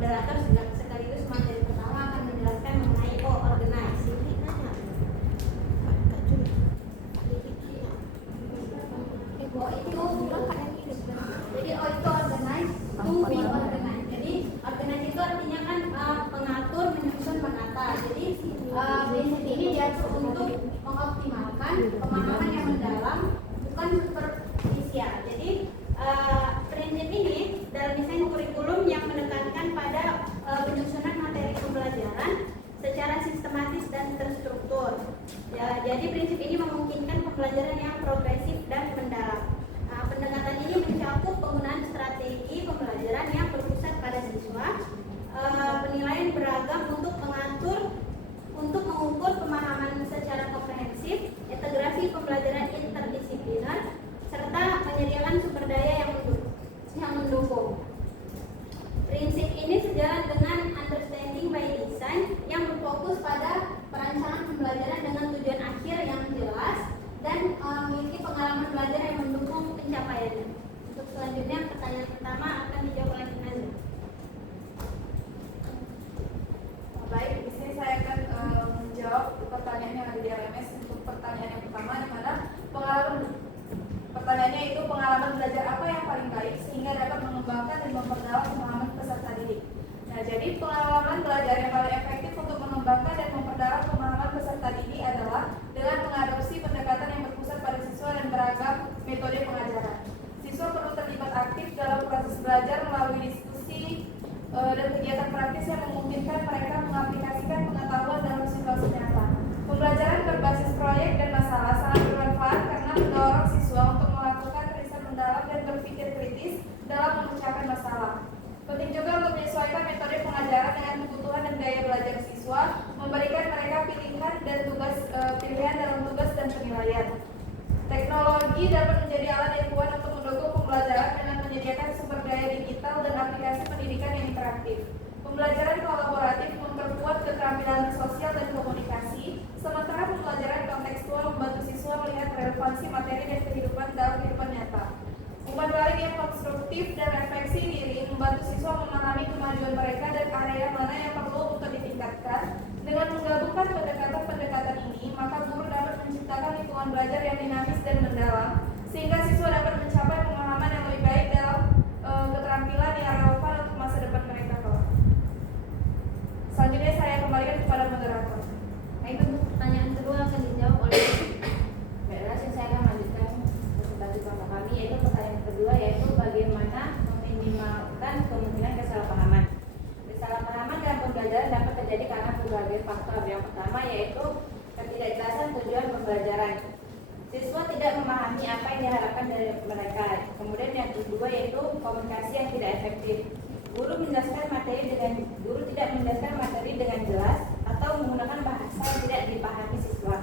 moderator sekaligus materi pertama akan menjelaskan mengenai organize. Jadi itu organize, to be organized. Jadi organize itu artinya kan pengatur, menyusun, menata. Jadi prinsip ini diatur untuk mengoptimalkan pemahaman yang mendalam, bukan superficial. Jadi prinsip ini dalam desain kurikulum yang menekankan pada penyusunan materi pembelajaran secara sistematis dan terstruktur. Ya, jadi prinsip ini memungkinkan pembelajaran yang progresif dan mendalam. Pendekatan ini mencakup penggunaan strategi pembelajaran yang berpusat pada siswa, penilaian beragam untuk mengukur pemahaman secara komprehensif, integrasi pembelajaran interdisipliner, serta menyediakan sumber daya yang mendukung. Prinsip ini sejalan dengan understanding by design yang berfokus pada perancangan pembelajaran dengan tujuan akhir yang jelas dan memiliki pengalaman belajar yang mendukung pencapaiannya. Untuk selanjutnya, pertanyaan pertama akan dijawab oleh Nazia. Baik, di sini saya akan menjawab pertanyaan yang ada di LMS. Untuk pertanyaan yang pertama, di mana pertanyaannya itu pengalaman belajar apa yang paling baik sehingga dapat mengembangkan dan memperdalam pemahaman peserta didik. Nah, jadi pengalaman belajar yang paling efektif untuk mengembangkan dan memperdalam pemahaman peserta didik adalah dengan mengadopsi pendekatan yang berpusat pada siswa dan beragam metode pengajaran. Siswa perlu terlibat aktif dalam proses belajar melalui diskusi dan kegiatan praktis yang memungkinkan mereka mengaplikasikan pengetahuan dalam situasi nyata. Pembelajaran berbasis proyek dan masalah sangat bermanfaat karena mendorong siswa untuk melakukan riset mendalam dan berpikir kritis dalam memecahkan masalah. Penting juga untuk menyesuaikan metode pengajaran dengan kebutuhan dan gaya belajar siswa, memberikan mereka pilihan dalam tugas dan penilaian. Teknologi dapat menjadi alat yang kuat untuk mendukung pembelajaran dengan menyediakan sumber daya digital dan aplikasi pendidikan yang interaktif. Pembelajaran kolaboratif memperkuat keterampilan sosial dan komunikasi, sementara pembelajaran kontekstual membantu siswa melihat relevansi materi dan kehidupan dalam kehidupan nyata. Umpan balik yang konstruktif dan refleksi diri membantu siswa memahami kemajuan mereka dan area mana yang perlu untuk ditingkatkan. Dengan menggabungkan pendekatan-pendekatan ini, maka guru dapat menciptakan lingkungan belajar yang dinamis dan mendalam, sehingga siswa dapat mencapai pemahaman yang lebih baik dalam keterampilan yang relevan untuk masa depan mereka kelak. Selanjutnya saya kembalikan kepada moderator. Baik, untuk pertanyaan kedua akan dijawab oleh Langsung saya akan lanjutkan presentasi bapak kami, yaitu pertanyaan kedua, yaitu bagaimana meminimalkan kemungkinan kesalahpahaman. Kesalahpahaman dalam pembelajaran dapat terjadi karena berbagai faktor. Yang pertama yaitu ketidakjelasan tujuan pembelajaran. Siswa tidak memahami apa yang diharapkan dari mereka. Kemudian yang kedua yaitu komunikasi yang tidak efektif. Guru tidak menjelaskan materi dengan jelas atau menggunakan bahasa yang tidak dipahami siswa.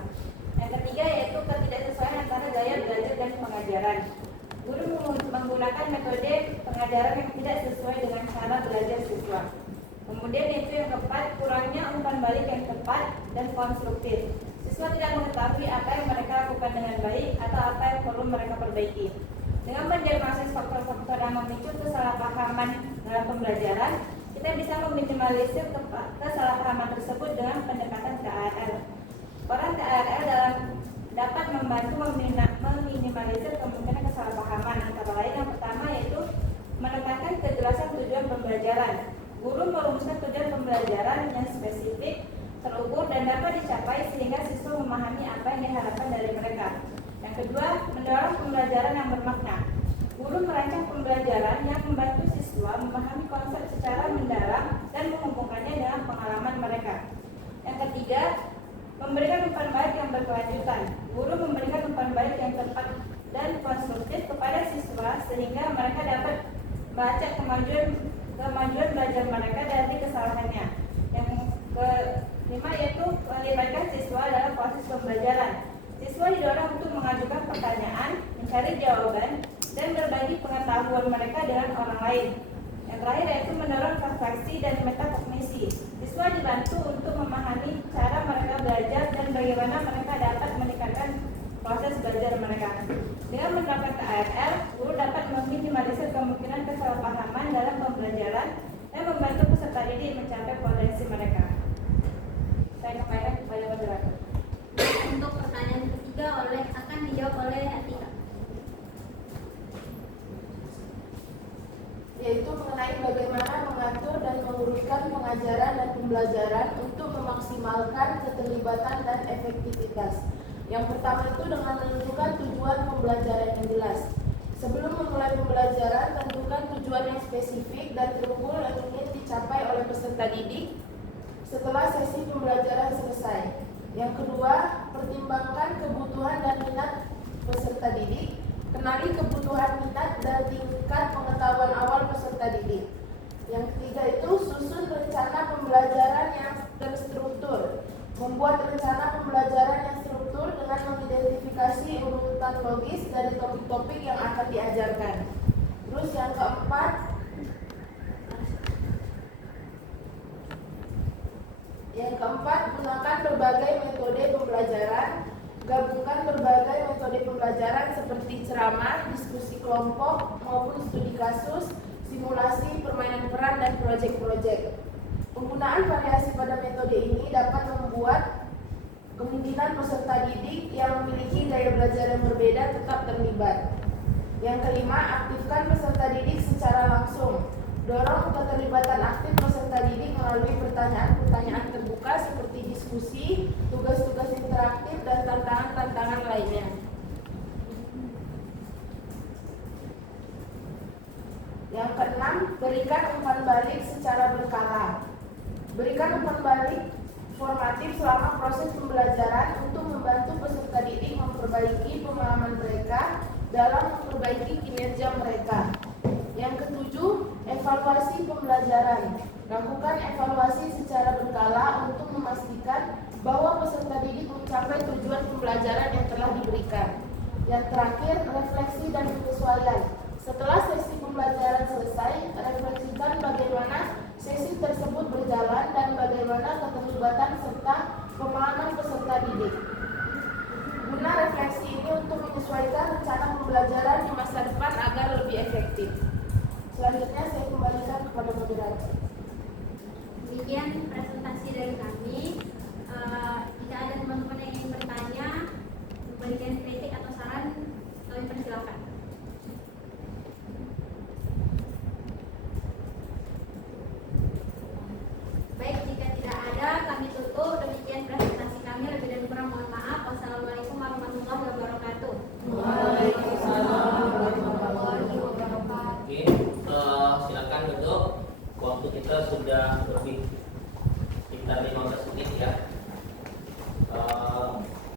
Yang ketiga yaitu ketidaksesuaian antara gaya belajar dan pengajaran. Guru menggunakan metode pengajaran yang tidak sesuai dengan cara belajar siswa. Kemudian yaitu yang keempat, kurangnya umpan balik yang tepat dan konstruktif. Siswa tidak mengetahui apa yang mereka lakukan dengan baik atau apa yang perlu mereka perbaiki. Dengan mendiagnosis faktor-faktor yang memicu kesalahpahaman dalam pembelajaran, kita bisa meminimalisir kesalahpahaman tersebut dengan pendekatan KRL. Peran KRL dapat membantu meminimalisir kemungkinan kesalahpahaman. Antara lain yang pertama yaitu menekankan kejelasan tujuan pembelajaran. Guru merumuskan tujuan pembelajaran yang spesifik, terukur, dan dapat dicapai sehingga siswa memahami apa yang diharapkan dari mereka. Yang kedua, mendorong pembelajaran yang bermakna. Guru merancang pembelajaran yang membantu siswa memahami konsep secara mendalam dan menghubungkannya dengan pengalaman mereka. Yang ketiga, memberikan umpan balik yang berkelanjutan. Guru memberikan umpan balik yang tepat dan konstruktif kepada siswa sehingga mereka dapat baca kemajuan belajar mereka dari kesalahannya. Yang kelima yaitu melibatkan siswa dalam proses pembelajaran. Siswa didorong untuk mengajukan pertanyaan, mencari jawaban, dan berbagi pengetahuan mereka dengan orang lain. Yang terakhir yaitu mendorong refleksi dan metakognisi. Siswa dibantu untuk memahami cara mereka belajar dan bagaimana mereka dapat meningkatkan proses belajar mereka. Dengan menerapkan KRL, guru dapat meminimalisir kemungkinan kesalahpahaman dalam pembelajaran dan membantu peserta pengajaran dan pembelajaran untuk memaksimalkan keterlibatan dan efektivitas. Yang pertama itu dengan menentukan tujuan pembelajaran yang jelas. Sebelum memulai pembelajaran, tentukan tujuan yang spesifik dan terukur yang ingin dicapai oleh peserta didik setelah sesi pembelajaran selesai. Yang kedua, pertimbangkan kebutuhan dan minat peserta didik. Kenali kebutuhan, minat, dan tingkat pengetahuan awal peserta didik. Yang ketiga itu susun rencana pembelajaran yang terstruktur. Membuat rencana pembelajaran yang struktur dengan mengidentifikasi urutan logis dari topik-topik yang akan diajarkan. Terus yang keempat, gunakan berbagai metode pembelajaran. Gabungkan berbagai metode pembelajaran seperti ceramah, diskusi kelompok, maupun studi kasus, simulasi, permainan peran, dan proyek-proyek. Penggunaan variasi pada metode ini dapat membuat kemungkinan peserta didik yang memiliki gaya belajar yang berbeda tetap terlibat. Yang kelima, aktifkan peserta didik secara langsung. Dorong keterlibatan aktif peserta didik melalui pertanyaan-pertanyaan terbuka seperti diskusi, tugas-tugas interaktif, dan tantangan-tantangan lainnya. Yang keenam, berikan umpan balik secara berkala. Berikan umpan balik formatif selama proses pembelajaran untuk membantu peserta didik memperbaiki pemahaman mereka dalam memperbaiki kinerja mereka. Yang ketujuh, evaluasi pembelajaran. Lakukan evaluasi secara berkala untuk memastikan bahwa peserta didik mencapai tujuan pembelajaran yang telah diberikan. Yang terakhir, refleksi dan penyesuaian. Setelah sesi pembelajaran selesai, refleksikan bagaimana sesi tersebut berjalan dan bagaimana keterlibatan serta pemahaman peserta didik. Guna refleksi ini untuk menyesuaikan rencana pembelajaran di masa depan agar lebih efektif. Selanjutnya saya kembalikan kepada moderator. Demikian presentasi dari kami. Jika ada teman-teman yang ingin bertanya, memberikan kritik atau saran, kami persilakan. Baik, jika tidak ada, kami tutup. Demikian presentasi kami. Lebih dan kurang mohon maaf. Wassalamualaikum warahmatullahi wabarakatuh. Waalaikumsalam warahmatullahi wabarakatuh. Oke, silakan duduk. Waktu kita sudah lebih sekitar 15 menit ya.